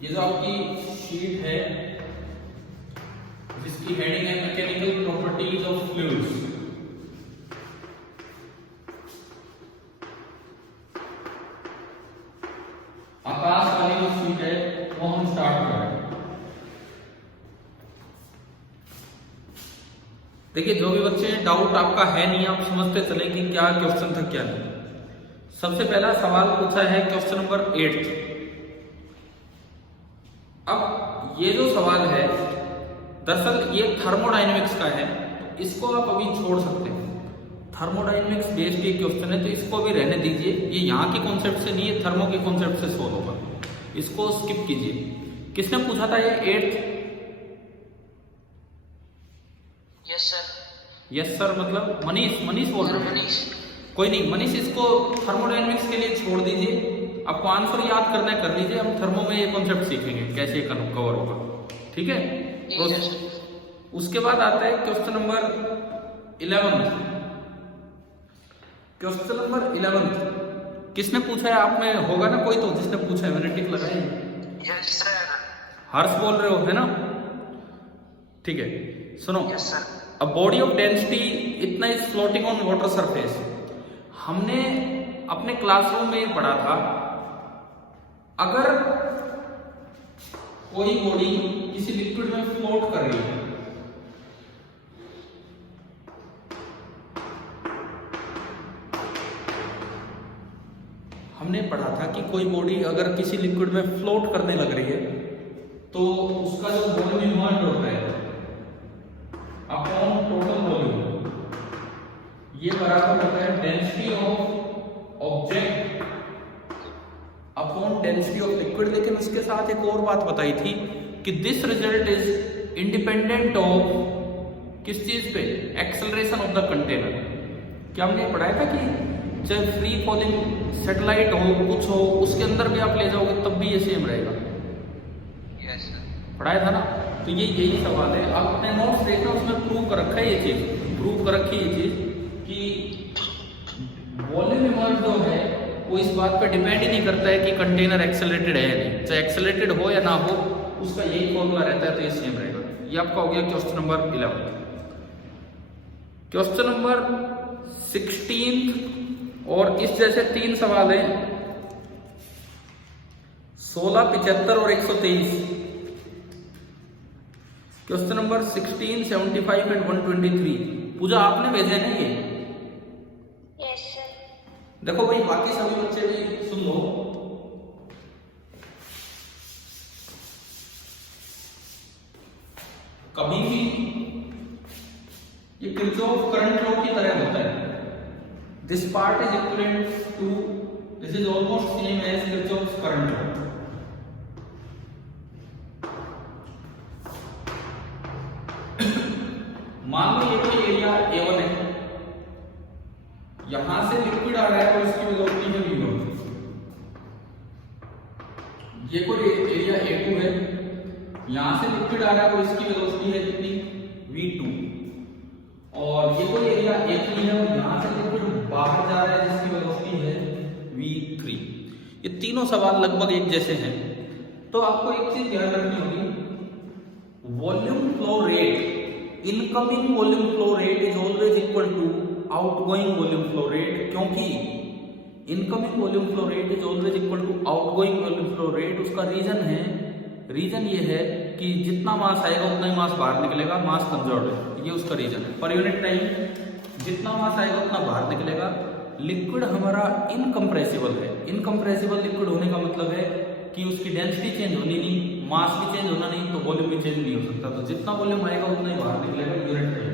ये जो आपकी शीट है जिसकी हेडिंग है मैकेनिकल प्रॉपर्टीज ऑफ फ्लूइड्स। आकाश वाली जो शीट है वो हम स्टार्ट करें। देखिए जो भी बच्चे डाउट आपका है नहीं, आप समझते चले कि क्या क्वेश्चन था क्या नहीं। सबसे पहला सवाल पूछा है क्वेश्चन नंबर 8। अब ये जो सवाल है दरअसल ये थर्मोडायनेमिक्स का है, तो इसको आप अभी छोड़ सकते हैं। थर्मोडायनेमिक्स बेस्ड ये क्वेश्चन है तो इसको अभी रहने दीजिए, ये यहाँ के कॉन्सेप्ट से नहीं है, थर्मो के कॉन्सेप्ट से सोल्व होगा, इसको स्किप कीजिए। किसने पूछा था ये 8th? Yes sir. Yes sir मतलब मनीष बोल रहे हैं। कोई नहीं मनीष, इसको थर्मोडायनेमिक्स के लिए छोड़ दीजिए, आपको आंसर याद करना है कर लीजिए, हम थर्मो में ये कॉन्सेप्ट सीखेंगे कैसे कवर होगा, ठीक है। तो उसके बाद आता है क्वेश्चन नंबर 11। क्वेश्चन नंबर 11 किसने पूछा है? आप में होगा ना कोई तो जिसने पूछा है, मैंने टिक लगाई। Yes sir. हर्ष बोल रहे हो है ना, ठीक है। सुनो, yes sir. A body of density इतना is floating on water surface. हमने अपने क्लासरूम में पढ़ा था, अगर कोई बॉडी किसी लिक्विड में फ्लोट कर रही है, हमने पढ़ा था कि कोई बॉडी अगर किसी लिक्विड में फ्लोट करने लग रही है तो उसका जो वॉल्यूम इन्वर्ट होता है अपॉन टोटल वॉल्यूम, ये बराबर होता है density of object upon density of liquid. लेकिन उसके साथ एक और बात बताई थी कि this result is independent of किस चीज पे? Acceleration of the container. क्या हमने पढ़ाया था कि चाहे फ्री फॉलिंग सैटेलाइट हो, कुछ हो, उसके अंदर भी आप ले जाओगे तब भी ये सेम रहेगा। Yes sir. पढ़ाया था ना। तो ये यही सवाल है, आप अपने नोट्स देखना, उसमें प्रूव कर रखा है ये चीज, प्रूव कर रखी है ये चीज कि वॉल्यूम इमर्ज जो है वो इस बात पर डिपेंड ही नहीं करता है कि कंटेनर एक्सेलरेटेड है या नहीं, चाहे एक्सेलरेटेड हो या ना हो, उसका यही फॉर्मूला रहता है, तो ये सेम रहेगा। ये आपका हो गया क्वेश्चन नंबर 11। क्वेश्चन नंबर 16 और इस जैसे 3 सवाल हैं, 16, 75 और 123। Question number 16, 75 and 123। पूजा आपने भेजे हैं ये? Yes sir. देखो भाई, बाकी सभी बच्चे भी सुन लो। कभी भी ये किरचॉफ करंट लॉ की तरह होता है। This part is equivalent to, this is almost same as Kirchhoff current law. मान लो ये कोई एरिया A1 है, यहां से लिक्विड आ रहा है और इसकी वेलोसिटी है v1। ये कोई एरिया A2 है, यहां से लिक्विड आ रहा है और इसकी वेलोसिटी है कितनी? v2। और ये कोई एरिया A3 है और यहां से लिक्विड बाहर जा रहा है जिसकी वेलोसिटी है v3। ये तीनों सवाल लगभग एक जैसे हैं। तो आपको एक चीज ध्यान रखनी होगी, volume flow rate, incoming volume flow rate is always equal to outgoing volume flow rate, क्योंकि incoming volume flow rate is always equal to outgoing volume flow rate. उसका रीजन ये है कि जितना मास आएगा उतना ही मास बाहर निकलेगा, मास कंजर्व है, ये उसका रीजन है। पर यूनिट टाइम जितना मास आएगा उतना बाहर निकलेगा। लिक्विड हमारा इनकम्प्रेसिबल है, इनकम्प्रेसिबल लिक्विड होने का मतलब है कि उसकी डेंसिटी चेंज होनी नहीं, मास भी चेंज होना नहीं, तो वॉल्यूम भी चेंज नहीं हो सकता। तो जितना वॉल्यूम आएगा उतना ही बाहर निकलेगा यूनिट टाइम।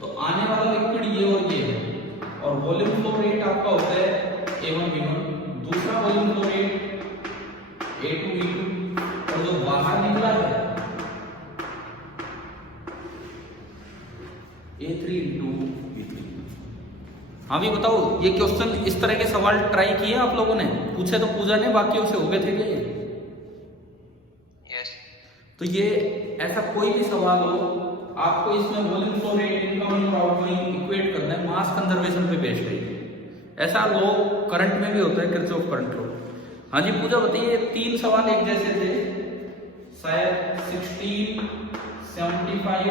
तो आने वाला लिक्विड ये और ये है, और वॉल्यूम फ्लो रेट आपका होता है A1 V1, दूसरा volume flow rate A2 V2, और जो बाहर निकला है A3 into V3। हाँ भी बताओ, ये क्वेश्चन इस तरह के सवाल ट्राई किए आप लोगों ने? पूछे तो पूजा ने, बाकियों से हो गए थे क्या? यस। तो ये ऐसा कोई भी सवाल हो, आपको इसमें वॉल्यूम फ्लो रेट, इनकमिंग और आउटगोइंग इक्वेट करना है, मास कंजर्वेशन पे बेस्ड है। ऐसा लॉ करंट में भी होता है, किरचॉफ करंट लॉ। हाँ जी पूजा बताइए, 3 सवाल एक जैसे थे, शायद 16, 75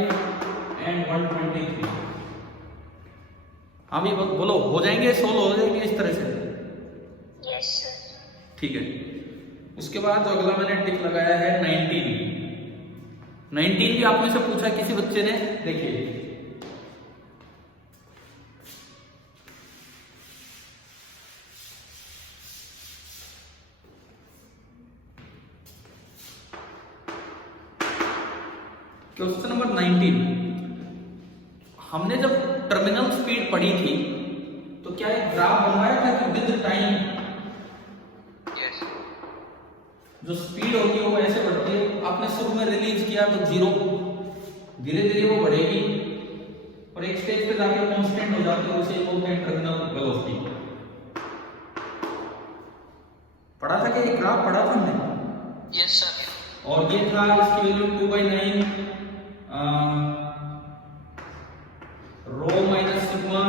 एंड 123। अभी बोलो, हो जाएंगे, सोल्व हो जाएंगे इस तरह से? Yes sir. ठीक है। उसके बाद जो अगला मैंने टिक लगाया है 19। 19 भी आप में से पूछा किसी बच्चे ने, देखिए क्वेश्चन नंबर 19। हमने जब टर्मिनल स्पीड पढ़ी थी तो क्या एक ग्राफ बनवाया था कि विद टाइम यस। जो स्पीड होती है वो ऐसे बढ़ती है। आपने शुरू में रिलीज किया तो 0, धीरे धीरे वो बढ़ेगी और एक स्टेज पे जाके कांस्टेंट हो जाती है, उसे बोलते हैं टर्मिनल वेलोसिटी। पढ़ा था कि ग्राफ पढ़ा था हमने? Yes sir. और ये था, इसकी वैल्यू 2/9 रो माइनस सिग्मा,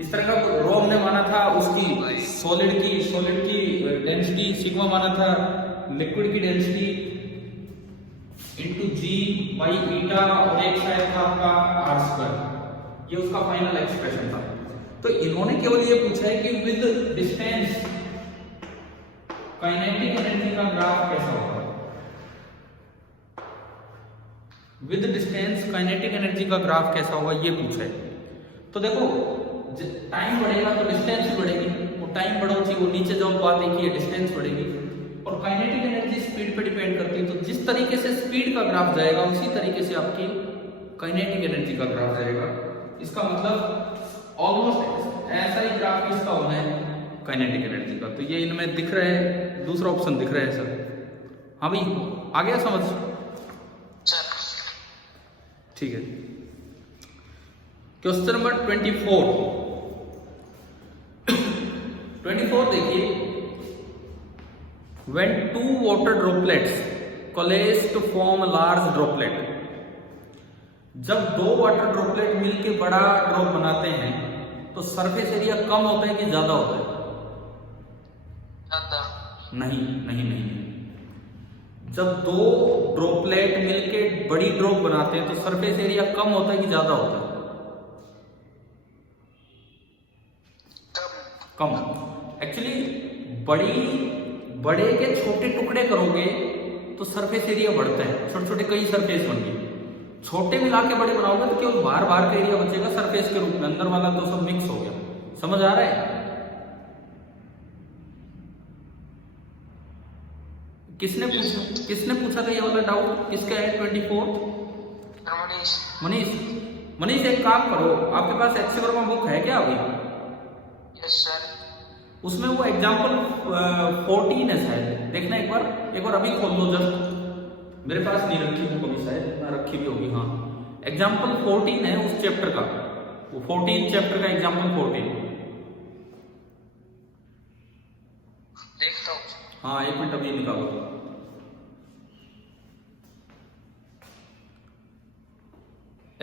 इस तरह का रो हमने माना था। उसकी सॉलिड की डेंसिटी सिग्मा माना था, लिक्विड की density into g by eta, और एक साइड था आपका आर स्क्वायर। ये उसका फाइनल एक्सप्रेशन था। तो इन्होंने केवल ये पूछा है कि विद डिस्टेंस काइनेटिक एनर्जी का ग्राफ कैसा होगा। विद डिस्टेंस काइनेटिक एनर्जी का ग्राफ कैसा होगा ये पूछा है। तो देखो, टाइम बढ़ेगा तो डिस्टेंस भी बढ़ेगी, वो टाइम बढ़ो चाहिए, वो नीचे जो बात एक ही है, डिस्टेंस बढ़ेगी। और काइनेटिक एनर्जी स्पीड पे डिपेंड करती है, तो जिस तरीके से स्पीड का ग्राफ जाएगा उसी तरीके से आपकी काइनेटिक एनर्जी का ग्राफ जाएगा। इसका मतलब ऑलमोस्ट ऐसा ही ग्राफ इसका होना है काइनेटिक एनर्जी का। तो ये इनमें दिख रहा है, दूसरा ऑप्शन दिख रहा है सर। हाँ भाई, आ गया समझ? ठीक है। क्वेश्चन नंबर 24 देखिए, when two water droplets coalesce to form a large droplet, जब दो वाटर ड्रॉपलेट मिलके बड़ा ड्रॉप बनाते हैं तो सरफेस एरिया कम होता है कि ज्यादा होता है? नहीं नहीं नहीं। जब दो ड्रॉपलेट मिलके बड़ी ड्रॉप बनाते हैं तो सरफेस एरिया कम होता है कि ज्यादा होता है? कम। एक्चुअली बड़े के छोटे टुकड़े करोगे तो सरफेस एरिया बढ़ता है, छोटे छोटे कई सरफेस बन गए। छोटे मिला के बड़े बनाओगे तो केवल बाहर का एरिया बचेगा सरफेस के रूप में, अंदर वाला तो सब मिक्स हो गया। समझ आ रहा है? किसने पूछा था ये वाला डाउट? किसका है 24? मनीष एक काम करो, आपके पास एच वर्मा बुक है क्या अभी? Yes sir. उसमें वो एग्जाम्पल 14 है शायद, देखना एक बार अभी खोल लो जस्ट। मेरे पास नहीं रखी बुक अभी, शायद ना रखी भी होगी। हाँ, एग्जाम्पल 14 है उस चैप्टर का, वो 14 चैप्टर का एग्जाम्पल 14। देखता हूँ। हाँ, एक मिनट अभी निकालो।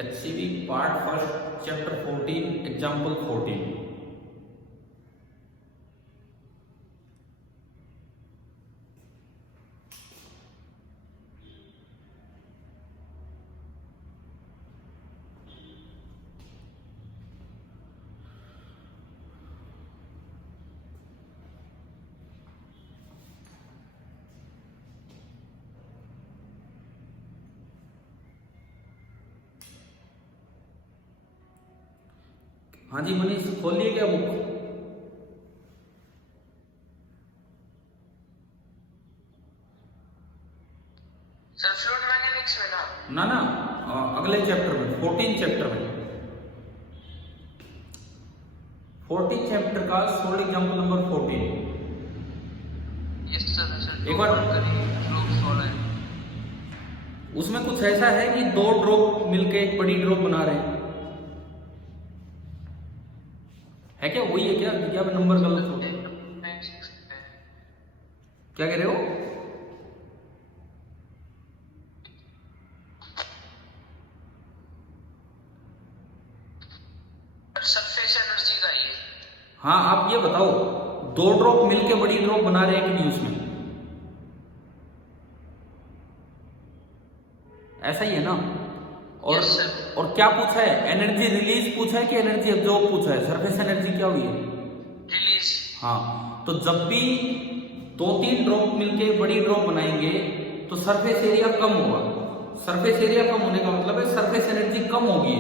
HCV part first chapter 14 example 14। हाँ जी मनीष, खोलिए क्या बुक? सर फ्लूइड मैकेनिक्स में ना? अगले चैप्टर में, 14 चैप्टर में, 14 चैप्टर का sold example number 14। Yes sir. एक बार उसमें कुछ ऐसा है कि दो ड्रॉप मिलके एक बड़ी ड्रॉप बना रहे हैं, है क्या? वही है क्या नंबर गलत हो? क्या कह रहे हो? सरफेस एनर्जी का ये। हाँ, आप ये बताओ, दो ड्रॉप मिलके बड़ी ड्रॉप बना रहे हैं कि नहीं उसमें? ऐसा ही है ना। और Yes, sir. और क्या पूछा है, एनर्जी रिलीज पूछा है कि एनर्जी एब्जॉर्ब पूछा है? सरफेस एनर्जी क्या हुई है? Release. हाँ, तो जब भी 2-3 ड्रॉप मिलके बड़ी ड्रॉप बनाएंगे तो सरफेस एरिया कम होगा। सरफेस एरिया कम होने का मतलब है सरफेस एनर्जी कम होगी।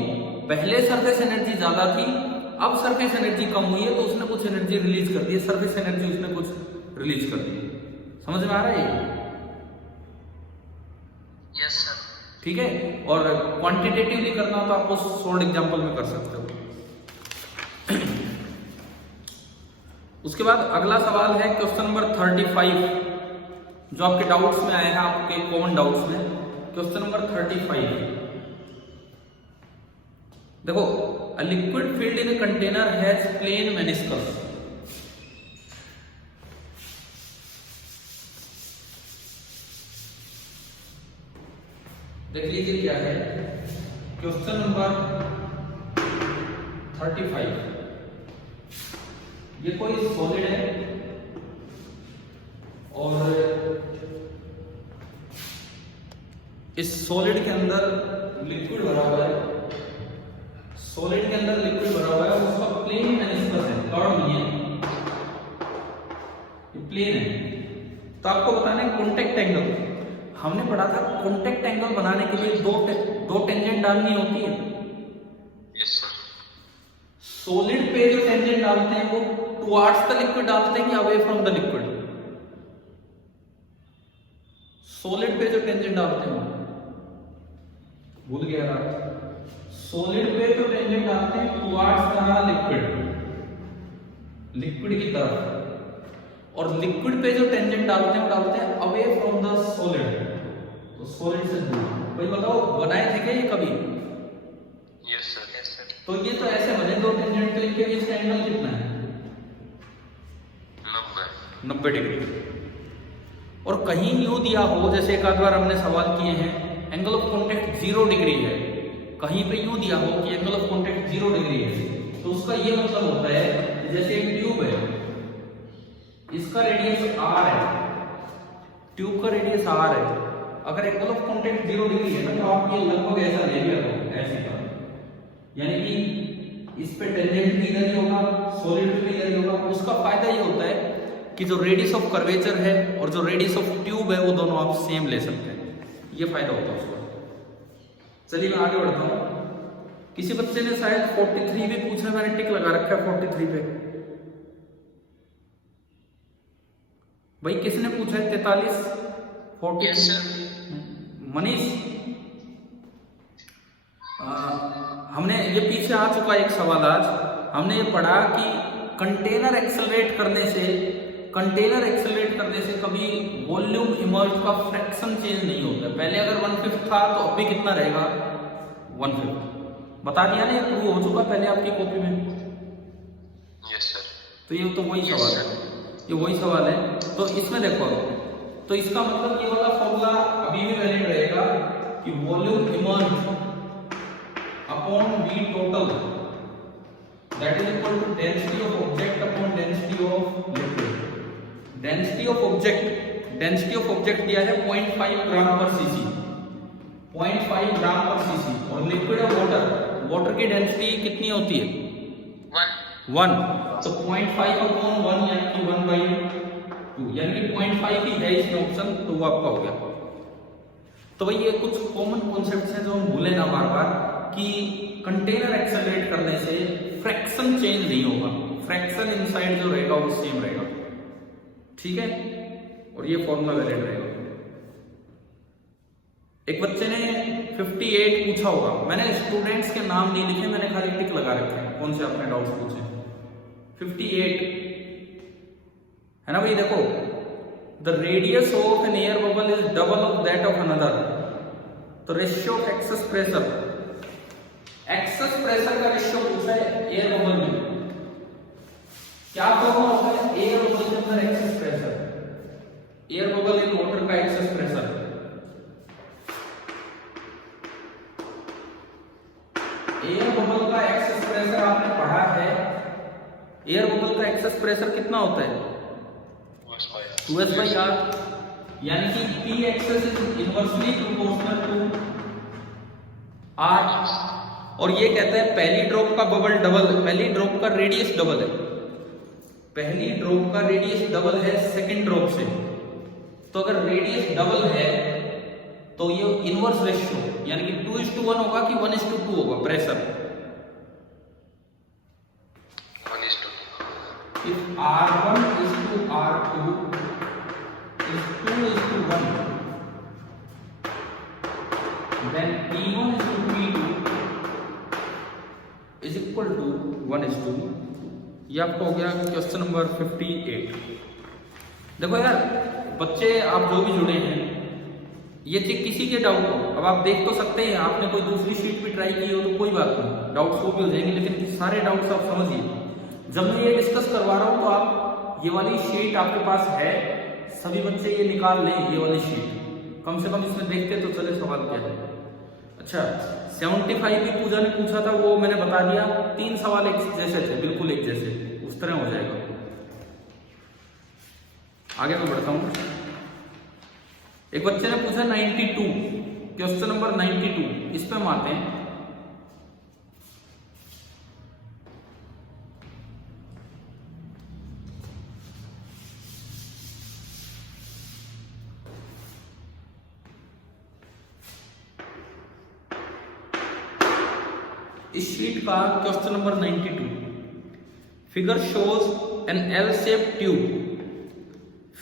पहले सरफेस एनर्जी ज्यादा थी, अब सरफेस एनर्जी कम हुई है तो उसने कुछ एनर्जी रिलीज कर दी है, सरफेस एनर्जी उसने कुछ रिलीज कर दी है। समझ में आ रहा है ये? Yes, sir. ठीक है। और क्वांटिटेटिवली करना तो आपको सॉल्ड एग्जांपल में कर सकते हो। उसके बाद अगला सवाल है क्वेश्चन नंबर 35, जो आपके डाउट्स में आए हैं, आपके कॉमन डाउट्स में। क्वेश्चन नंबर 35 देखो, a liquid filled in a container has plane meniscus. देख लीजिए क्या है क्वेश्चन नंबर 35। ये कोई सॉलिड है और इस सॉलिड के अंदर लिक्विड भरा हुआ है। सॉलिड के अंदर लिक्विड भरा हुआ है, उसका प्लेन मेनिस्कस है, कर्व नहीं है, ये प्लेन है। तो आपको बताना है कॉन्टेक्ट एंगल। हमने पढ़ा था कॉन्टेक्ट एंगल बनाने के लिए दो टेंजेंट डालनी होती है। Yes, sir. सॉलिड पे जो टेंजेंट डालते हैं वो टुवर्ड्स द लिक्विड डालते हैं कि away from the liquid? Solid पे जो टेंजेंट डालते हैं, भूल गया ना, सॉलिड पे जो टेंजेंट डालते हैं टुवर्ड्स द लिक्विड, लिक्विड की तरफ। और लिक्विड पे जो टेंजेंट डालते हैं वो डालते हैं अवे फ्रॉम द सॉलिड, तो सॉलिड से दूर। भाई बताओ, बनाए थे क्या ये कभी? Yes, sir. Yes, sir. तो ये तो ऐसे बने दो टेंजेंट, तो इनके बीच का एंगल कितना है? 90 डिग्री। और कहीं यूं दिया हो, जैसे एक आध बार हमने सवाल किए हैं, एंगल ऑफ कॉन्टेक्ट 0 डिग्री है, कहीं पे यूं दिया हो कि एंगल ऑफ कॉन्टेक्ट 0 डिग्री है, तो उसका ये मतलब होता है जैसे एक ट्यूब है, इसका रेडियस r है, ट्यूब का रेडियस r है। अगर एंगल ऑफ कॉन्टेक्ट 0 डिग्री है ना, तो आप ये लगभग ऐसा ले लिया करो, ऐसे का, यानी कि इस पे टेंजेंट भी इधर ही होगा, सॉलिड भी इधर ही होगा। उसका फायदा ये होता है कि जो रेडियस ऑफ कर्वेचर है और जो रेडियस ऑफ ट्यूब है वो दोनों आप सेम ले सकते हैं, ये फायदा होता है उसका। चलिए मैं आगे बढ़ता हूं। किसी बच्चे ने शायद 43 भी पूछा, मैंने टिक लगा रखा है 43 पे। भाई किसने पूछा है 43? 43? Yes, sir. मनीष, हमने ये पीछे आ चुका एक सवाल। आज हमने ये पढ़ा कि कंटेनर एक्सेलरेट करने से कभी वॉल्यूम इमर्ज का फ्रैक्शन चेंज नहीं होता। पहले अगर 1/5 था तो अब भी कितना रहेगा? 1/5। बता दिया ना, ये प्रूव हो चुका पहले आपकी कॉपी में। Yes, sir. तो ये तो वही Yes, सवाल sir. है, ये वही सवाल है। तो इसमें देखो, तो इसका मतलब ये वाला फॉर्मूला अभी भी वैलिड रहेगा कि volume emerge upon V total that is equal to density of object upon density of liquid. Density of object दिया है 0.5 ग्राम पर सीसी, 0.5 ग्राम पर सीसी। और लिक्विड और वाटर की डेंसिटी कितनी होती है? 1। तो 0.5 अपॉन 1 यानी कि 1/2, यानी कि 0.5 ही है इसमें ऑप्शन, तो वो आपका हो गया। तो भाई ये कुछ कॉमन कॉन्सेप्ट्स हैं जो हम भूले ना बार बार, कि कंटेनर एक्सेलरेट करने से फ्रैक्शन चेंज नहीं होगा, फ्रैक्शन इनसाइड जो रहेगा वो सेम रहेगा, ठीक है। और ये फॉर्मूला वैलिड रहेगा। एक बच्चे ने 58 पूछा होगा, मैंने स्टूडेंट्स के नाम नहीं लिखे, मैंने खाली टिक लगा रखे हैं कौन से आपने डाउट्स पूछे। 58 है ना भाई। देखो, the radius of an air bubble is double of that of another. तो रेशियो ऑफ एक्सेस प्रेशर का रेशियो पूछा है एयर बबल में। क्या फॉर्मूला होता है एयर बबल के अंदर excess pressure? Air bubble in water का एक्सेस प्रेशर, एयर बबल का एक्सेस प्रेशर आपने पढ़ा है। एयर बबल का एक्सेस प्रेशर कितना होता है? 2h/r, यानी कि P excess is inversely proportional to R. और ये कहता है पहली ड्रॉप का बबल डबल, पहली ड्रॉप का रेडियस डबल है, पहली ड्रॉप का रेडियस डबल है सेकंड ड्रॉप से। तो अगर रेडियस डबल है तो ये इनवर्स रेशियो यानी कि 2:1 होगा कि 1:2 होगा pressure. If R1 is to R2 is 2:1, then P1 is to P2 is equal to 1:2। ये आपका हो गया क्वेश्चन नंबर 58। देखो यार बच्चे आप जो भी जुड़े हैं, ये चीज किसी के डाउट हो, अब आप देख तो सकते हैं, आपने कोई दूसरी शीट भी ट्राई की हो तो कोई बात नहीं, डाउट्स वो भी हो जाएंगे, लेकिन सारे डाउट्स आप समझिए। जब मैं ये डिस्कस करवा रहा हूं तो आप ये वाली शीट आपके पास है, सभी बच्चे ये निकाल लें, ये वाली शीट कम से कम इसमें देखते तो चले सवाल क्या है। अच्छा 75 भी पूजा ने पूछा था, वो मैंने बता दिया, 3 सवाल एक जैसे थे, बिल्कुल एक जैसे, उस तरह हो जाएगा। आगे मैं बढ़ता हूं। एक बच्चे ने पूछा 92, क्वेश्चन नंबर 92, इस पे हम आते हैं। इस शीट का question number 92, figure shows N L shape tube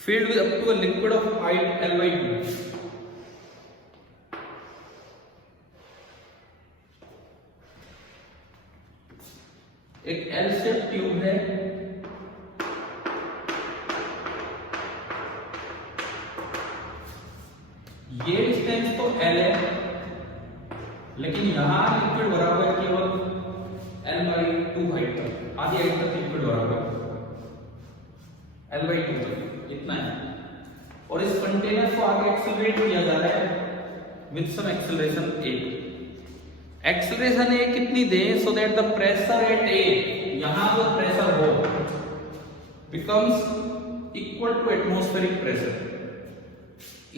filled with up to a liquid of height L/2। एक L शेप ट्यूब है, ये डिस्टेंस तो L है, लेकिन यहां लिक्विड भरा हुआ है केवल L/2 हाइट तक, आधी हाइट तक लिक्विड भरा हुआ है L/2 तक, इतना है। और इस कंटेनर को आगे एक्सेलरेट किया जा रहा है with some acceleration A। Acceleration A कितनी दे, so that the pressure at A, यहां जो प्रेशर हो, becomes equal to atmospheric pressure.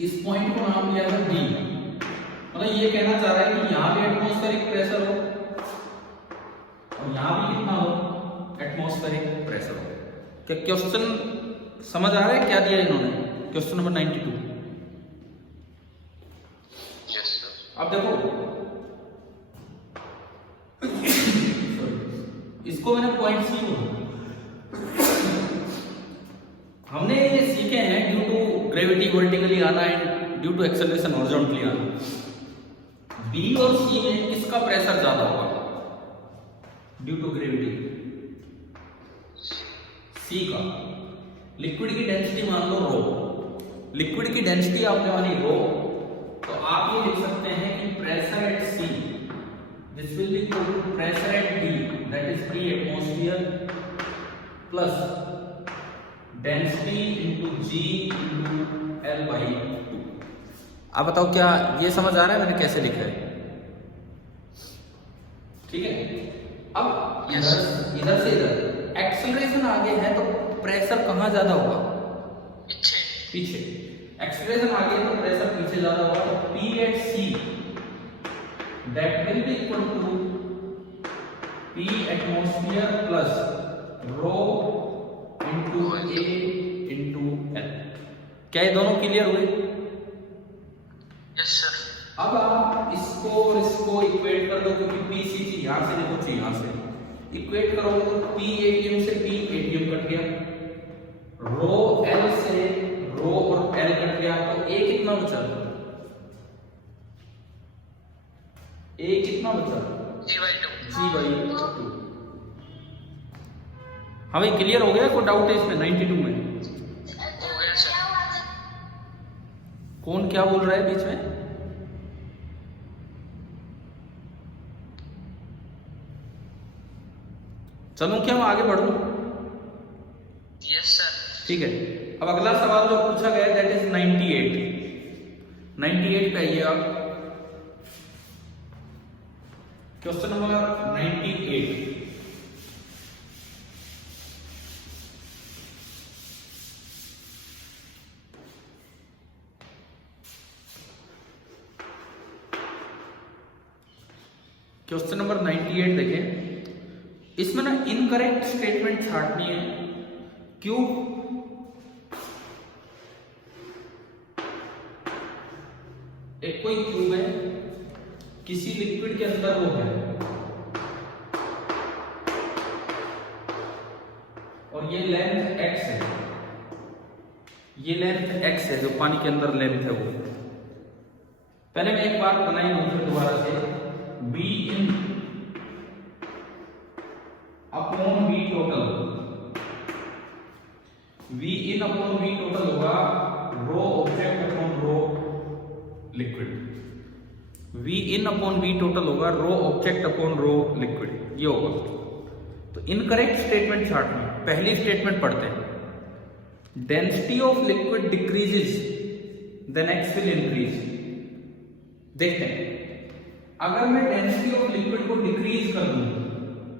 इस पॉइंट को नाम दिया है D, मतलब ये कहना चाह रहा है कि यहां भी एटमॉस्फेरिक प्रेशर हो और यहां भी कितना हो, एटमॉस्फेरिक प्रेशर हो। क्या क्वेश्चन समझ आ रहा है क्या दिया इन्होंने, क्वेश्चन नंबर 92। Yes sir. अब देखो इसको मैंने पॉइंट सी हमने ये सीखे हैं, ड्यू टू ग्रेविटी वर्टिकली आना and due to acceleration horizontally आना। बी और सी में किसका प्रेशर ज्यादा होगा ड्यू टू ग्रेविटी, सी का। लिक्विड की डेंसिटी मान लो रो, लिक्विड की डेंसिटी आपने मानी रो, तो आप ये लिख सकते हैं कि pressure at C this will be equal to pressure at D that is free atmosphere plus density into g into L/2। आप बताओ क्या ये समझ आ रहा है मैंने कैसे लिखा है, ठीक है। अब इधर से इधर एक्सेलरेशन आगे है तो प्रेशर कहां ज्यादा होगा, पीछे। पीछे। एक्सेलरेशन आगे है तो प्रेशर पीछे ज्यादा होगा, तो P at C that will be equal to P atmosphere plus rho into A into L। क्या ये दोनों क्लियर हुए? Yes sir. अब आप इसको और इसको इक्वेट कर दो, क्योंकि PCC यहां से देखो यहां से इक्वेट करोगे तो P ATM से P ATM कट गया, रो L से रो और L कट गया, तो A कितना बचा, A कितना बचा, G/2। हाँ भाई क्लियर हो गया, कोई डाउट है इसमें 92 में? हो गया सर। कौन क्या बोल रहा है बीच में? चलूं क्या, मैं आगे बढ़ूं? Yes sir. ठीक है। अब अगला सवाल जो पूछा गया दैट इज 98। 98 पे आइए आप, क्वेश्चन नंबर 98। क्वेश्चन नंबर 98 देखें। इसमें ना इनकरेक्ट स्टेटमेंट छांटनी है। क्यूब एक कोई क्यूब है, किसी लिक्विड के अंदर वो है, और ये लेंथ x है, ये लेंथ x है, जो पानी के अंदर लेंथ है वो। पहले मैं एक बात बनाई हूं फिर दोबारा से, V in upon V total, V in upon V total होगा rho object upon rho liquid, V in upon V total होगा rho object upon rho liquid, ये होगा। तो इनकरेक्ट स्टेटमेंट छांटना। पहली स्टेटमेंट पढ़ते हैं, density of liquid decreases then X will increase. देखते हैं, अगर मैं डेंसिटी ऑफ लिक्विड को डिक्रीज कर दूं,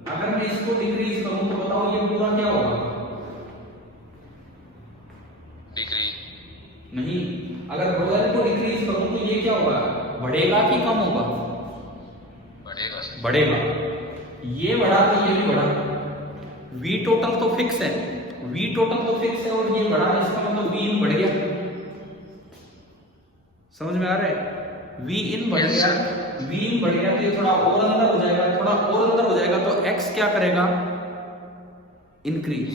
अगर मैं इसको डिक्रीज करूं तो बताओ ये पूरा क्या होगा? डिक्रीज नहीं। अगर बॉयल को डिक्रीज करूं तो ये क्या होगा? बढ़ेगा कि कम होगा? बढ़ेगा। बढ़ेगा। ये बढ़ा तो ये भी बढ़ा। V टोटल तो फिक्स है, V टोटल तो फिक्स है और ये बढ़ा, इसका मतलब V इन बढ़ गया। समझ में आ रहा है? V इन बढ़ गया, V इन बढ़ गया तो ये थोड़ा और अंदर हो जाएगा, थोड़ा और अंदर हो जाएगा तो X क्या करेगा? इंक्रीज।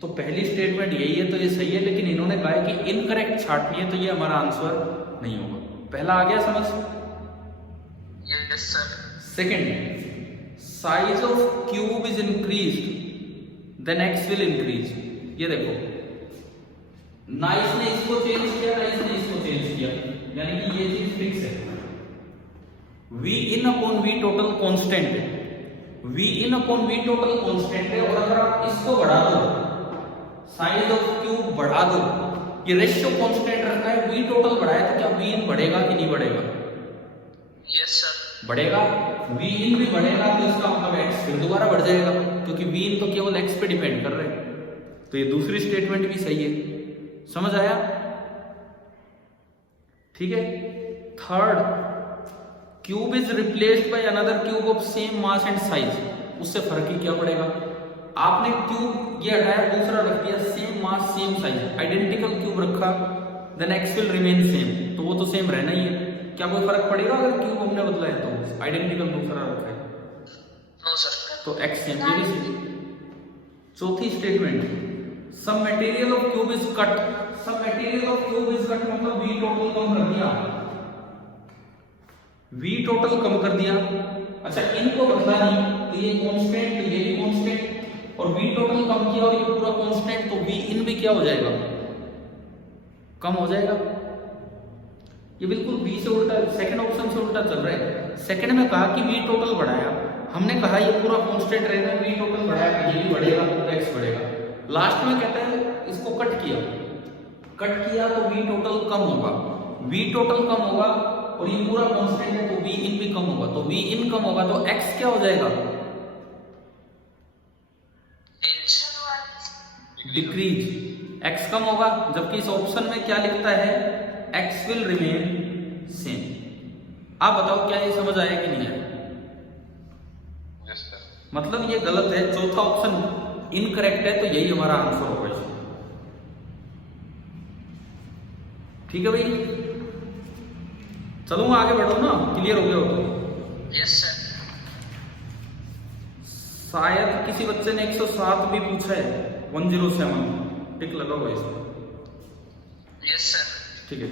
तो पहली स्टेटमेंट यही है तो ये सही है, लेकिन इन्होंने कहा है कि इनकरेक्ट छांटनी है तो ये हमारा आंसर नहीं होगा। पहला आ गया समझ? Yes sir. Second, size of cube is increased then X will increase. ये देखो, ना इसने इसको चेंज किया ना इसने इसको चेंज किया, यानी कि ये चीज फिक्स है। V इन अपॉन V टोटल कांस्टेंट है, V इन अपॉन V टोटल कांस्टेंट है, और अगर आप इसको बढ़ा दो, साइज ऑफ क्यूब बढ़ा दो, ये रेशियो कांस्टेंट रखना है, V टोटल बढ़ाए तो क्या V इन बढ़ेगा कि नहीं बढ़ेगा? Yes sir. बढ़ेगा। V इन भी बढ़ेगा तो इसका मतलब x फिर दोबारा बढ़ जाएगा, क्योंकि V इन तो केवल x पे डिपेंड कर रहे हैं। तो ये दूसरी स्टेटमेंट भी सही है। समझ आया? ठीक है। Third, cube is replaced by another cube of same mass and size. उससे फर्क ही क्या पड़ेगा? आपने क्यूब ये हटाया, दूसरा रख दिया, same mass same size, identical cube रखा, then X will remain same, तो वो तो सेम रहना ही है। क्या कोई फर्क पड़ेगा अगर क्यूब हमने बदला है तो? आइडेंटिकल दूसरा रखा है नो सर, तो एक्स सेम। ये भी। चौथी statement, some material of cube is cut. Some material of cube is cut मतलब V टोटल कम कर दिया, V टोटल कम कर दिया। अच्छा, इनको बदला नहीं तो ये कांस्टेंट तो ये भी कांस्टेंट, और V टोटल कम किया और ये पूरा कांस्टेंट, तो V इन भी क्या हो जाएगा? कम हो जाएगा। ये बिल्कुल B से उल्टा, सेकंड ऑप्शन से उल्टा चल रहा है। सेकंड में कहा कि V टोटल बढ़ाया, हमने कहा ये पूरा कांस्टेंट रहेगा, V टोटल बढ़ाया तो ये भी बढ़ेगा, तो x बढ़ेगा। लास्ट में कहता है इसको कट किया तो V टोटल कम होगा, V टोटल कम होगा और ये पूरा कांस्टेंट है तो V इन भी कम होगा, तो V इन कम होगा तो x क्या हो जाएगा? डिक्रीज। x कम होगा, जबकि इस ऑप्शन में क्या लिखता है? x will remain same. आप बताओ क्या ये समझ आया कि नहीं आया? मतलब ये गलत है, चौथा ऑप्शन इनकरेक्ट है, तो यही हमारा आंसर होगा इसमें। ठीक है भाई, चलो आगे बढ़ो ना, क्लियर हो गया हो तो? Yes sir. शायद किसी बच्चे ने 107 भी पूछा है, 107 टिक लगा हुआ इसमें। Yes sir. ठीक है।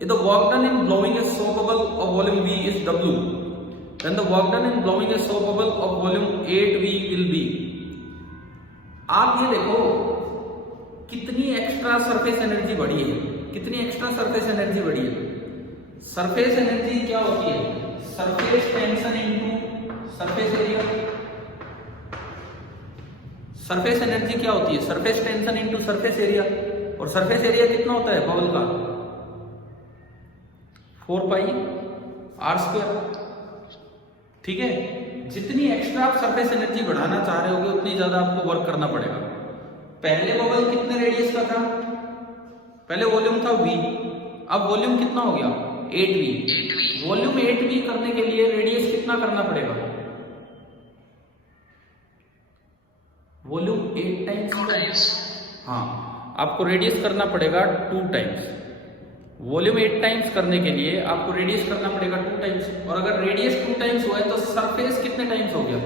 If the work done in blowing a soap bubble of volume V is W, then the work done in blowing a soap bubble of volume 8V will be। आप ये देखो कितनी एक्स्ट्रा सरफेस एनर्जी बढ़ी है, कितनी extra surface energy बढ़ी है। Surface energy क्या होती है? Surface tension into surface area. Surface energy क्या होती है? Surface tension into surface area. और सरफेस एरिया कितना होता है बबल का? 4πr²। ठीक है। जितनी एक्स्ट्रा आप सरफेस एनर्जी बढ़ाना चाह रहे होगे उतनी ज्यादा आपको वर्क करना पड़ेगा। पहले बबल कितने रेडियस का था? पहले वॉल्यूम था V, अब वॉल्यूम कितना हो गया? 8v। वॉल्यूम 8v करने के लिए रेडियस कितना करना पड़ेगा? वॉल्यूम 8 टाइम्स, हाँ आपको रेडियस करना पड़ेगा 2 टाइम्स। वॉल्यूम 8 टाइम्स करने के लिए आपको रेडियस करना पड़ेगा 2 टाइम्स। और अगर रेडियस 2 टाइम्स हुआ है तो सरफेस कितने टाइम्स हो गया?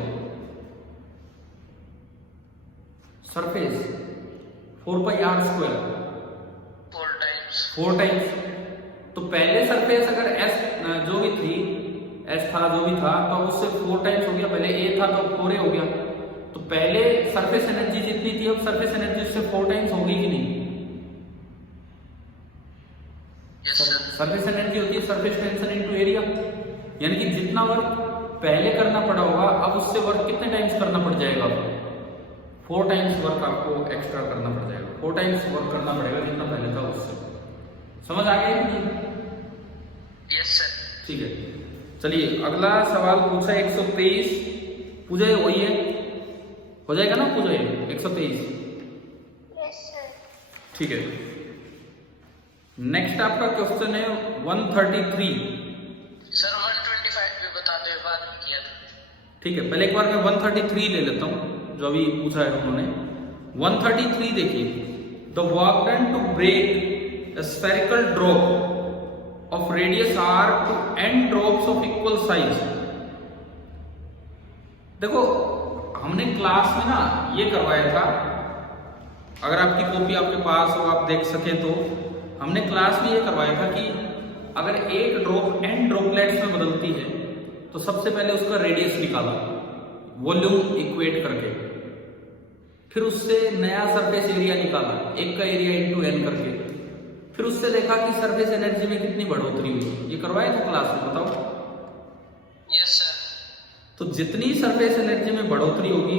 Surface 4πr², 4 times. तो पहले सरफेस अगर s जो भी थी, s था जो भी था, तो उससे 4 टाइम्स हो गया। पहले a था तो 4a हो गया। तो पहले सरफेस एनर्जी जितनी थी, अब सरफेस एनर्जी उससे 4 टाइम्स होगी कि नहीं? सरफेस एनर्जी होती है सरफेस टेंशन इनटू एरिया, यानी कि जितना वर्क पहले करना पड़ा होगा अब उससे वर्क कितने टाइम्स करना पड़ जाएगा? 4 टाइम्स वर्क आपको एक्स्ट्रा करना पड़ जाएगा। 4 टाइम्स वर्क करना पड़ेगा जितना पहले था उससे। समझ आ गया कि नहीं? Yes sir. ठीक है, चलिए अगला सवाल पूछा 123। पूजा वही है, हो जाएगा ना पूजा 123? Yes sir. ठीक है, नेक्स्ट आपका क्वेश्चन है 133। सर 125 भी बता दो, बाद में किया था। ठीक है, पहले एक बार मैं 133 ले लेता हूं जो अभी पूछा है उन्होंने। 133 देखिए, the work done to break a spherical drop of radius r to n drops of equal size। देखो हमने क्लास में ना ये करवाया था, अगर आपकी कॉपी आपके पास हो आप देख सके तो, हमने क्लास में ये करवाया था कि अगर एक ड्रॉप n ड्रॉपलेट्स में बदलती है तो सबसे पहले उसका रेडियस निकाला वॉल्यूम इक्वेट करके, फिर उससे नया सरफेस एरिया निकाला, एक का एरिया इनटू n करके, फिर उससे देखा कि सरफेस एनर्जी में कितनी बढ़ोतरी हुई। ये करवाया था क्लास में, बताओ। Yes sir. तो जितनी सरफेस एनर्जी में बढ़ोतरी होगी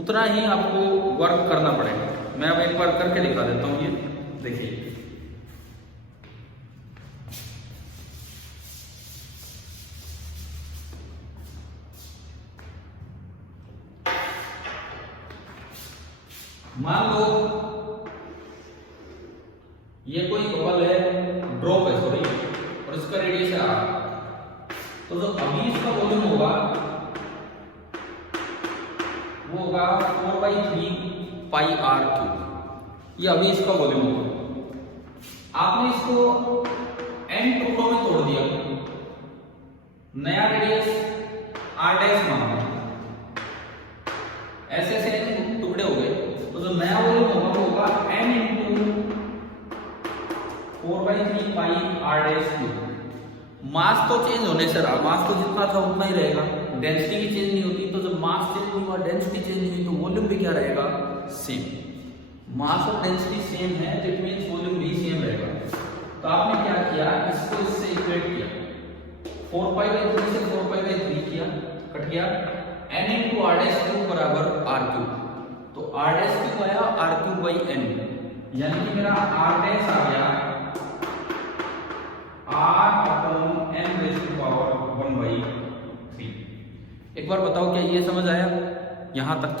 उतना ही आपको वर्क करना पड़ेगा। मैं अब एक बार करके दिखा देता हूं, ये देखिए। मान लो ये कोई बबल है, ड्रॉप है सॉरी, और इसका रेडियस है r। तो जो अभी इसका वॉल्यूम होगा वो होगा 4/3πr3। ये अभी इसका वॉल्यूम होगा। आपने इसको n टुकड़ों में तोड़ दिया, नया रेडियस r' माना, ऐसे ऐसे n टुकड़े हो गए। तो जो नया वॉल्यूम होगा वो होगा n × 4/3πr3। मास तो चेंज होने से रहा, मास तो जितना था उतना ही रहेगा, डेंसिटी भी चेंज नहीं होती। तो जब मास चेंज हुआ, डेंसिटी चेंज हुई, तो वॉल्यूम भी क्या रहेगा? सेम। मास और डेंसिटी सेम है, दैट मींस वॉल्यूम भी सेम रहेगा। तो आपने क्या किया, इसको इससे इक्वेट किया, 4π/3 से 4π/3 किया, कट गया, n × r' बराबर r3। तो r' आया r3/n, यानी कि मेरा r' आ गया r/n⁻⁴। एक बार बताओ क्या ये समझ आया यहां तक?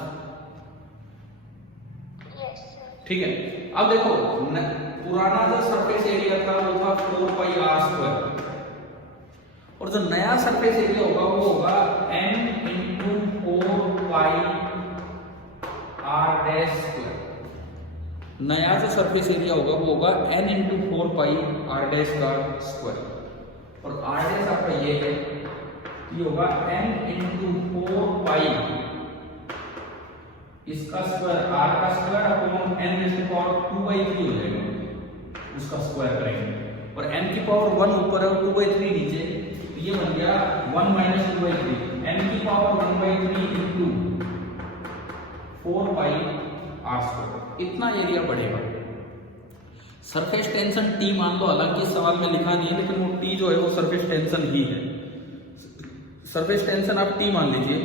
ठीक है, अब देखो पुराना जो सरफेस एरिया था वो था 4πr², और जो नया सरफेस एरिया होगा वो होगा n × 4πr²। नया जो सरफेस एरिया होगा वो होगा n × 4πr², और r' आपका ये है, ये होगा n × 4π इसका स्क्वायर, r का स्क्वायर अपॉन n⁻²/3 हो जाएगा, उसका स्क्वायर करेंगे, और n की पावर 1 ऊपर है और 2/3 नीचे, तो ये बन गया 1 - 2/3, n की पावर 1/3 × 4πr²। इतना एरिया बढ़ेगा। सरफेस टेंशन T मान लो, हालांकि इस सवाल में लिखा नहीं है, लेकिन वो T जो है वो सरफेस टेंशन ही है। सरफेस टेंशन आप T मान लीजिए,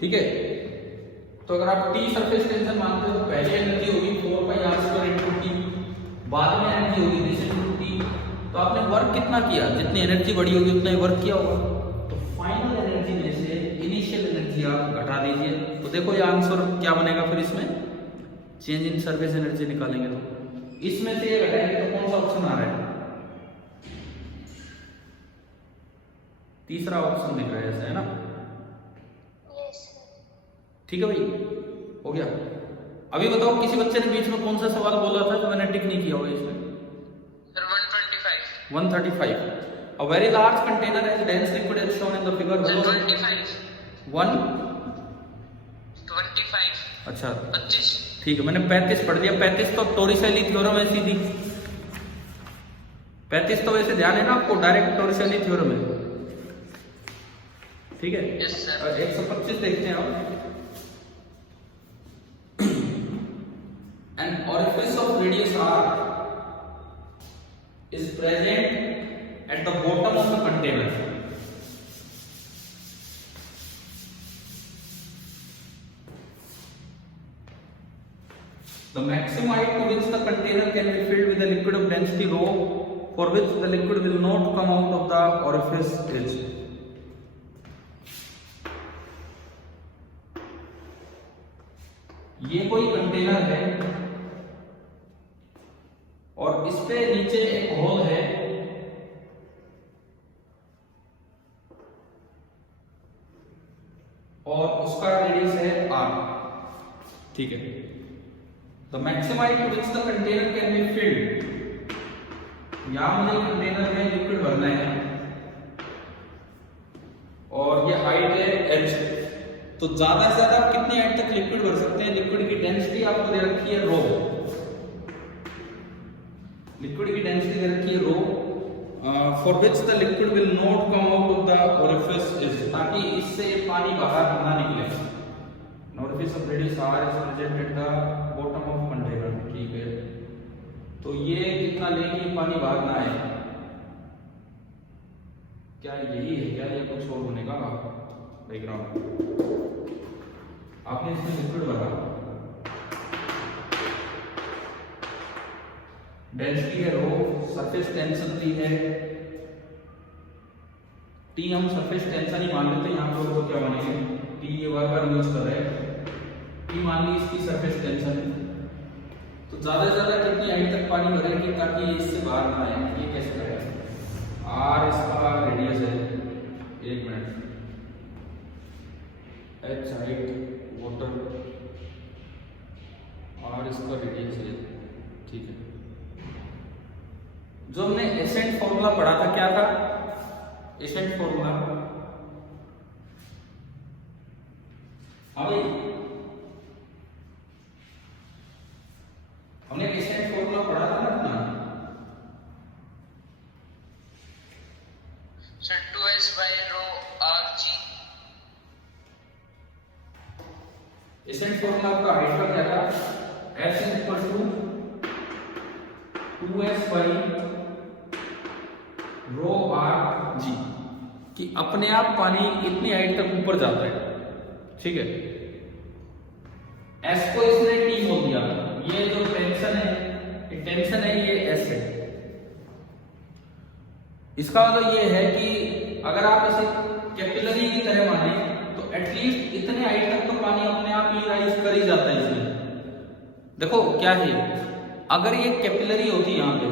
ठीक है। तो अगर आप T सरफेस टेंशन मानते हो तो पहले एनर्जी होगी 4πr² × T, बाद में एनर्जी होगी दिस × T। तो आपने वर्क कितना किया, जितनी एनर्जी बढ़ी होगी उतना ही वर्क किया होगा। तो फाइनल एनर्जी में से इनिशियल एनर्जी आप घटा दीजिए, तो देखो ये आंसर क्या बनेगा। फिर इसमें चेंज इन सरफेस एनर्जी निकालेंगे तो इसमें से ये घटाएंगे तो कौन सा ऑप्शन आ रहा है? तीसरा ऑप्शन दिख रहा है ऐसा, है ना? Yes sir. ठीक है भाई, हो गया। अभी बताओ किसी बच्चे ने बीच में कौन सा सवाल बोला था जो मैंने टिक नहीं किया होगा इसमें? Sir 125। 135. A very large container has dense liquid as shown in the figure sir below. 25। 25. अच्छा 25। ठीक है, मैंने 35 पढ़ दिया। 35 तो टोरिसेली थ्योरम है सीधी। 35 तो वैसे ध्यान है ना आपको, डायरेक्ट टोरिसेली थ्योरम है। ठीक है, यस सर। 125 देखते हैं आप। An orifice of radius r is present at the bottom of the container. The maximum height to which the container can be filled with a liquid of density rho, for which the liquid will not come out of the orifice is. ये कोई container है और इस पे नीचे एक whole है और उसका रेडियस है r। ठीक है, the maximum height to which the container can be filled, यहां मुझे कंटेनर में लिक्विड भरना है और ये हाइट है h। तो ज्यादा से ज्यादा कितनी हाइट तक लिक्विड भर सकते हैं? लिक्विड की डेंसिटी आपको दे रखी है रो, लिक्विड की डेंसिटी दे रखी है rho, for which the liquid will not come out of the orifice is, ताकि इससे पानी बाहर ना निकले। Orifice of radius r is present at the bottom of container. ठीक है, तो ये कितना लेगी पानी बाहर ना आए? क्या यही है क्या, ये कुछ और बनेगा? बैकग्राउंड आपने इसमें लिक्विड भरा, डेंसिटी है रो, सरफेस टेंशन दी है टी, हम सरफेस टेंशन ही मान लेते हैं यहाँ पर। तो क्या मानेंगे टी, ये बार बार यूज कर रहे हैं, टी मान ली इसकी सरफेस टेंशन। तो ज्यादा से ज्यादा कितनी हाइट तक पानी भरेगी ताकि इससे बाहर ना आए? ये कैसे करेगा? आर इसका रेडियस है, एक minute, H height water, R इसका रेडियस है। ठीक है, जो हमने एसेंट फॉर्मूला पढ़ा था, क्या था एसेंट फॉर्मूला? हाँ भाई, हमने एसेंट फॉर्मूला पढ़ा था ना अपना? Sir 2s by rho rg। Ascent formula आपका हाइट का क्या था? s is equal to 2s by rho R g, कि अपने आप पानी इतनी हाइट तक ऊपर जाता है। ठीक है, एस को इसने टी बोल दिया, ये जो टेंशन है, ये टेंशन है, ये एस है। इसका मतलब ये है कि अगर आप इसे कैपिलरी की तरह माने तो एटलीस्ट इतने हाइट तक तो पानी अपने आप ही राइज कर ही जाता है इसमें। देखो क्या है, अगर ये कैपिलरी होती यहाँ पे,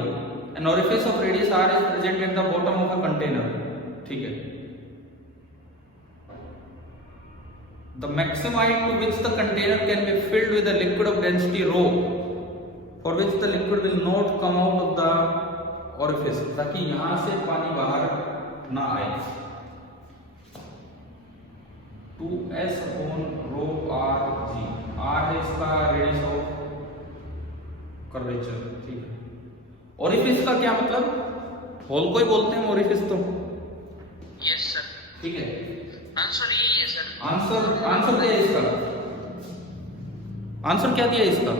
an orifice of radius r is present at the bottom of a container। ठीक है, the maximum height to which the container can be filled with a liquid of density rho, for which the liquid will not come out of the orifice, ताकि यहां से पानी बाहर ना आए। 2s upon rho r g, r है इसका radius of curvature. ठीक है, ओरिफिस का क्या मतलब? होल को ही बोलते हैं ओरिफिस तो। Yes sir. ठीक है, आंसर यही है सर। आंसर क्या है इसका? आंसर क्या दिया इसका?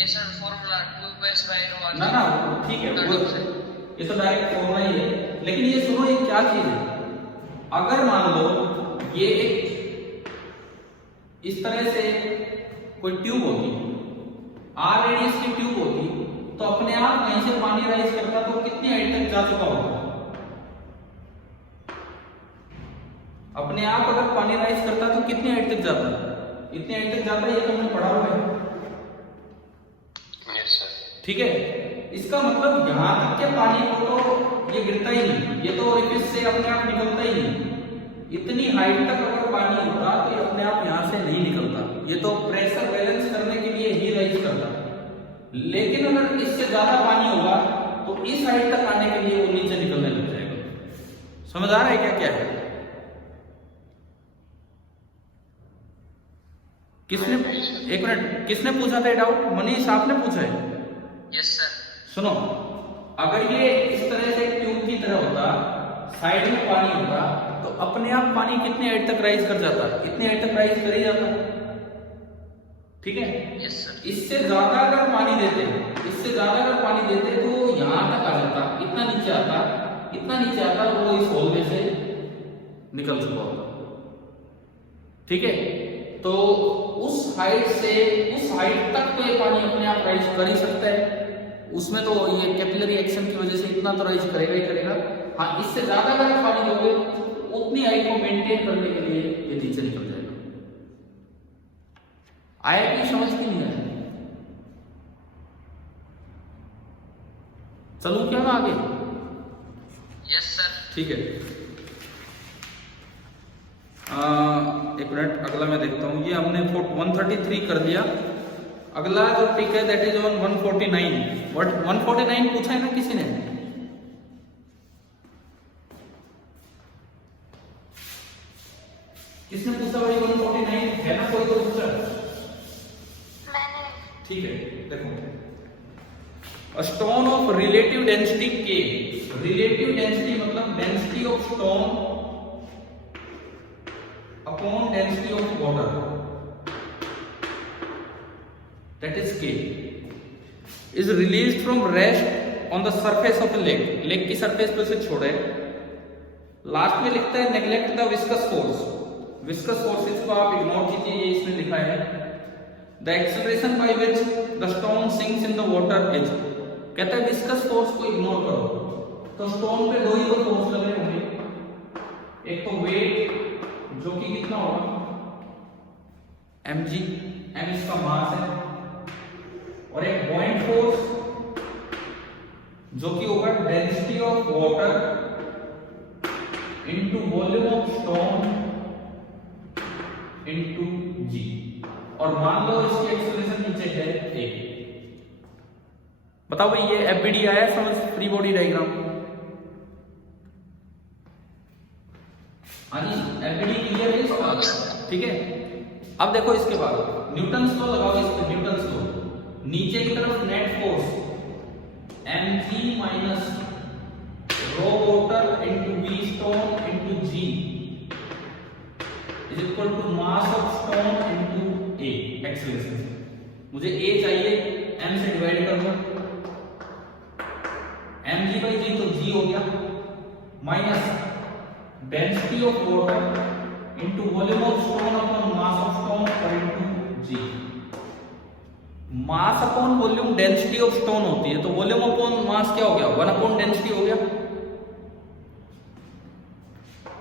Yes sir, formula 2s by rho rg। ना ठीक है, वो ये तो डायरेक्ट फॉर्मूला ही है, लेकिन ये सुनो, ये क्या चीज है? अगर मान लो ये एक इस तरह से कोई ट्यूब होती, आर रेडियस की ट्यूब होती, तो अपने आप कहीं से पानी राइज करता तो कितनी हाइट तक जा चुका होगा? अपने आप अगर पानी राइज करता तो कितनी हाइट तक जाता? इतनी हाइट तक जाता है, ये तो हमने पढ़ा हुआ है। Yes sir. ठीक है, इसका मतलब यहां तक के पानी को तो ये गिरता ही नहीं, ये तो ओरिफिस से अपने आप निकलता ही नहीं। इतनी हाइट तक अगर पानी होता तो ये अपने आप यहां से नहीं निकलता, ये तो प्रेशर बैलेंस करने के लिए ही राइज करता। लेकिन अगर इससे ज्यादा पानी होगा तो इस हाइट तक आने के लिए वो नीचे निकलने लग जाएगा। समझ आ रहा है क्या क्या है? किसने, एक मिनट, किसने पूछा था डाउट? मनीष आपने पूछा है? Yes sir. सुनो, अगर ये इस तरह से ट्यूब की तरह होता, साइड में पानी होता, तो अपने आप पानी कितनी हाइट तक राइज कर जाता? इतनी हाइट तक राइज कर ही जाता, ठीक है? Yes sir. इससे ज्यादा अगर पानी देते, इससे ज्यादा अगर पानी देते तो यहां तक आ जाता, इतना नीचे आता, इतना नीचे आता, वो इस होल में से निकल चुका होता, ठीक है? तो उस हाइट से उस हाइट तक तो ये पानी अपने आप राइज कर ही सकता है, उसमें तो ये कैपिलरी एक्शन की वजह से इतना तो राइज करेगा ही करेगा। हाँ, इससे ज्यादा अगर पानी दोगे उतनी हाइट को मेंटेन करने के लिए ये नीचे निकल जाएगा। आया कि समझ की नहीं आया? चलूं क्या मैं आगे? Yes sir. ठीक है, एक मिनट, अगला मैं देखता हूं। ये हमने 133 कर दिया। अगला जो टिक है दैट इज ऑन 149। व्हाट 149 पूछा है ना किसी ने? किसने पूछा भाई 149 है ना? कोई तो पूछा? मैंने। ठीक है, देखो, A stone of relative density K, relative density मतलब density of stone upon density of water, that is K, is released from rest on the surface of a lake. Lake की surface पे से छोड़े, लास्ट में लिखता है neglect the viscous force. Viscous forces को आप इग्नोर कीजिए, ये इसमें लिखा है the acceleration by which the stone sinks in the water is. कहता है विस्कस फोर्स को इग्नोर करो, तो स्टोन पे दो ही तो फोर्स लग रहे होंगे, एक तो वेट जो कि कितना होगा mg, m इसका मास है, और एक पॉइंट फोर्स जो कि होगा density of water into volume of stone into g, और मान लो इसकी एक्सेलरेशन नीचे है a। बताओ भाई ये एफबीडी आया समझ? Free body diagram. हाँ जी, एफबीडी क्लियर है इसका, ठीक है? अब देखो इसके बाद न्यूटन्स लॉ लगाओ इस पे, न्यूटन्स लॉ। नीचे की तरफ net force mg minus rho water into v stone into g is equal to mass of stone into a, acceleration. मुझे a चाहिए, m से डिवाइड कर दो, mg by g तो g हो गया, minus density of water into volume of stone upon mass of stone और into g। Mass upon volume density of stone होती है, तो वॉल्यूम अपॉन मास क्या हो गया? 1 अपॉन डेंसिटी हो गया,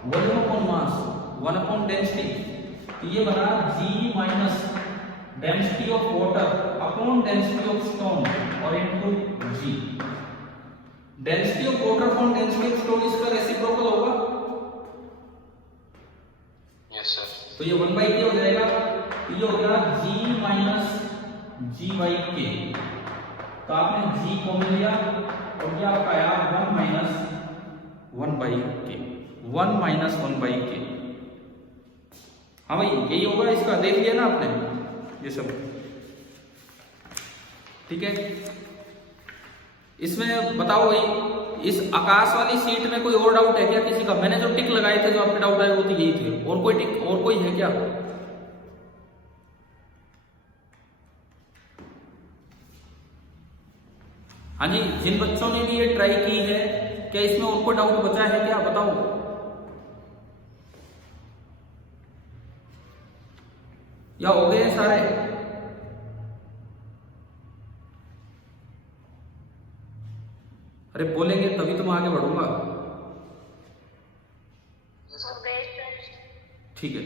volume upon mass 1 upon density, तो ये बना g minus density of water upon density of stone और into g। Density of water upon density of stone इसका रेसिप्रोकल होगा, यस सर। तो ये 1/k हो जाएगा, तो ये हो गया g माइनस g/k। तो आपने g कॉमन लिया और ये आपका आया 1 माइनस 1/k, 1 माइनस 1/k। हाँ भाई यही होगा इसका, देख लिया ना आपने ये सब, ठीक है? इसमें बताओ भाई इस आकाश वाली सीट में कोई और डाउट है क्या किसी का? मैंने जो टिक लगाए थे जो आपके डाउट आए वो तो यही थे, और कोई टिक और कोई है क्या? हाँ जी, जिन बच्चों ने भी ये ट्राई की है, क्या इसमें और कोई डाउट बचा है क्या? बताओ। या हो गए सारे? अरे बोलेंगे तभी तो मैं आगे बढ़ूंगा। ठीक है,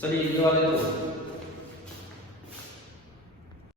चलिए ये वाले तो